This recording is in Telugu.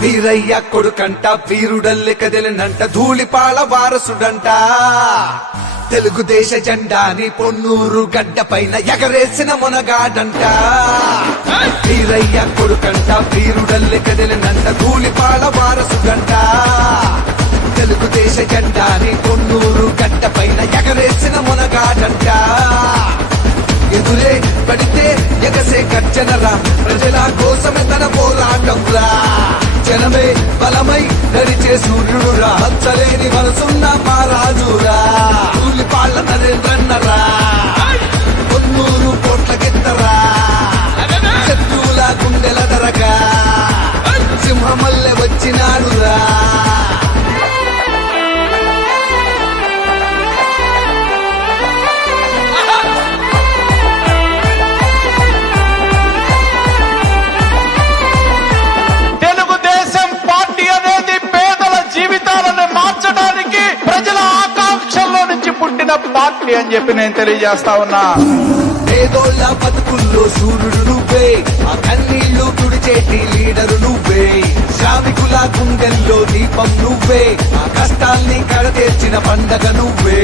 వీరయ్య కొడుకంట వీరుడల్లె కదిలినంట ధూళిపాళ వారసుడంట. తెలుగుదేశ జెండాని పొన్నూరు గడ్డ పైన ఎగరేసిన మునగాడంట. వీరయ్య కొడుకంట వీరుడల్లె కదిలినంట ధూళిపాళ వారసుడంట. తెలుగుదేశ జెండాని పొన్నూరు గడ్డ పైన ఎగరేసిన మునగాడంట. ఎదురే పడితే ఎగసే గర్జనరా ప్రజల కోసమే జనమే బలమై నడిచే సూర్యుడు హచ్చలేని మనసున్న మా రాజు. నుంచి పుట్టిన పార్టీ అని చెప్పి నేను తెలియజేస్తా ఉన్నా. ఏదోళ్ళ బతుకుల్లో సూర్యుడు నువ్వే ఆ కన్నీళ్ళు తుడిచేటి లీడరు నువ్వే. శ్రామికుల గుండెల్లో దీపం నువ్వే ఆ కష్టాల్ని కడతీర్చిన పండగ నువ్వే.